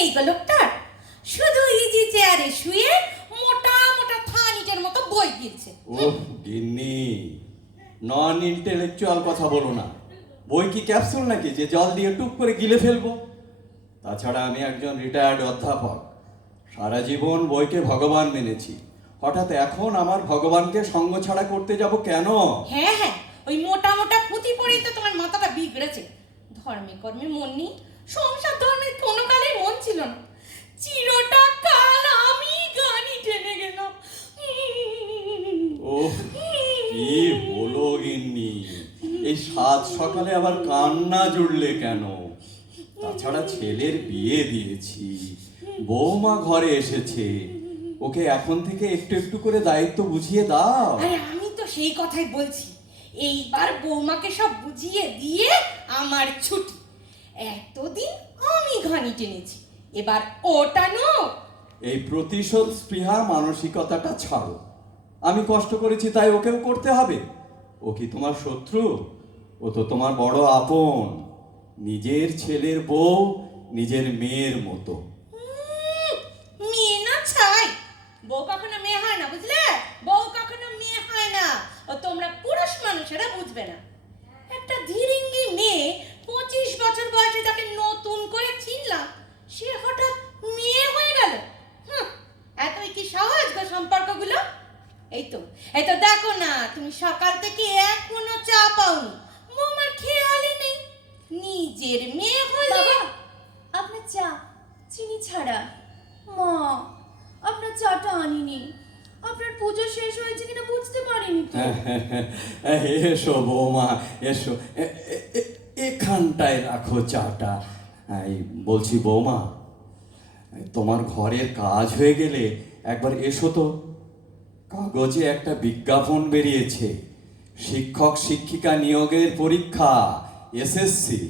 নেই গো লোকটার। শুধু ইজি চেয়ারে শুয়ে মোটা মোটা থানিটের মতো বই গিলছে। ওহ গিন্নি নন ইন্টেলেকচুয়াল কথা বলো না। বই কি ক্যাপসুল নাকি যে জল দিয়ে টুক করে গিলে ফেলব? তাছাড়া আমি একজন রিটায়ার্ড অধ্যাপক। সারা জীবন বইকে ভগবান মেনেছি। হঠাৎ এখন আমার ভগবানকে সঙ্গ ছাড়া করতে যাব কেন? হ্যাঁ হ্যাঁ ওই মোটা মোটা পুঁতি পড়েই তো তোমার মাথাটা বিগড়েছে। ধর্মে কর্মে মন নেই সংসার ধর্মের ওহ কি বলো গিন্নি? এই সাত সকালে আবার কান্না জুড়লে কেন? তাছাড়া ছেলের বিয়ে দিয়েছি। বৌমা ঘরে এসেছে। ওকে এখন থেকে একটু একটু করে দায়িত্ব বুঝিয়ে দাও। আরে আমি তো সেই কথাই বলছি। এইবার বৌমাকে সব বুঝিয়ে দিয়ে আমার ছুটি। এতদিন আমি ঘানি টেনেছি। এবার ওটা নো এই প্রতিশোধ স্পৃহা মানসিকতাটা ছাড়ো। আমি কষ্ট করেছি, তাই ওকেও করতে হবে। ও কি তোমার শত্রু? ও তো তোমার বড় আপন। নিজের ছেলের বউ, নিজের মেয়ের মতো। মেয়ে না বউ কখনো মেয়ে হয় না, বুঝলে? বউ কখনো মেয়ে হয় না। তোমরা পুরুষ মানুষেরা বুঝবে না একটা ধীরিঙ্গি মেয়ে পঁচিশ বছর বয়সে তাকে নতুন করে চিনলাম সে হঠাৎ মেয়ে হয়ে গেল হুঁ, এতই কি সহজ গো সম্পর্কগুলো এই তো এই তো দেখো না তুমি সকাল থেকে এখনও চা পাওনি। মোমার খেয়ালই নেই। নিজের মেয়ে হলে বাবা আপনার চা চিনি ছাড়া। মা আপনার চাটা আনিনি। আপনার পুজো শেষ হয়েছে কিনা বুঝতে পারিনি তো। এসো বৌমা এসো। এখানটায় রাখো চাটা। এই বলছি বৌমা তোমার ঘরের কাজ হয়ে গেলে একবার এসো তো। কাগজে একটা বিজ্ঞাপন বেরিয়েছে। শিক্ষক শিক্ষিকা নিয়োগের পরীক্ষা এসএসসি।